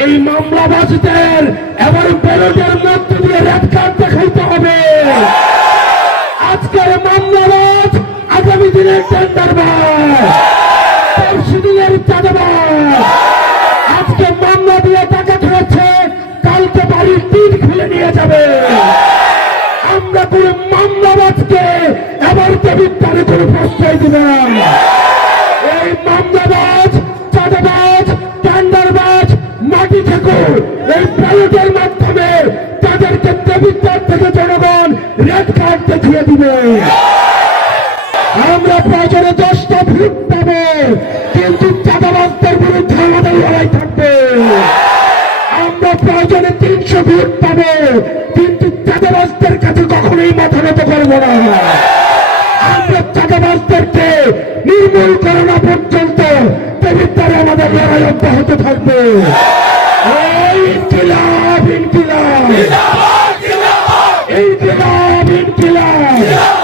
এই মামলাবাজদের এবার ব্যালটের মধ্য দিয়ে রেড কার্ড দেখাইতে হবে। আজকের মামলাবাজ আগামী দিনের টেন্ডারবাজ পরশু দিনের চাঁদাবাজ আজকে মামলা দিয়ে টাকা খেয়েছে কালকে বাড়ির টিন খুলে নিয়ে যাবে। আমরা কোনো মামলাবাজকে এবার দেবিদ্বারে কোনো প্রশ্রয় দিলাম মাটি থেকে। এই ব্যালটের মাধ্যমে তাদেরকে দেবিদ্বার থেকে জনগণ রেড কার্ড দেখিয়ে দিবে। আমরা প্রয়োজনে দশটা ভোট পাবো, কিন্তু চাঁদাবাজদের বিরুদ্ধে আমাদের লড়াই থাকবে। আমরা প্রয়োজনে তিনশো ভোট পাবো, কিন্তু চাঁদাবাজদের কাছে কখনোই মাথা নত করব না। আমরা চাঁদাবাজদেরকে নির্মূল করে না পর্যন্ত পবিত্রে আমাদের লড়াই অব্যাহত থাকবে। ইনকিলাব ইনকিলাব। ইনকিলাব ইনকিলাব।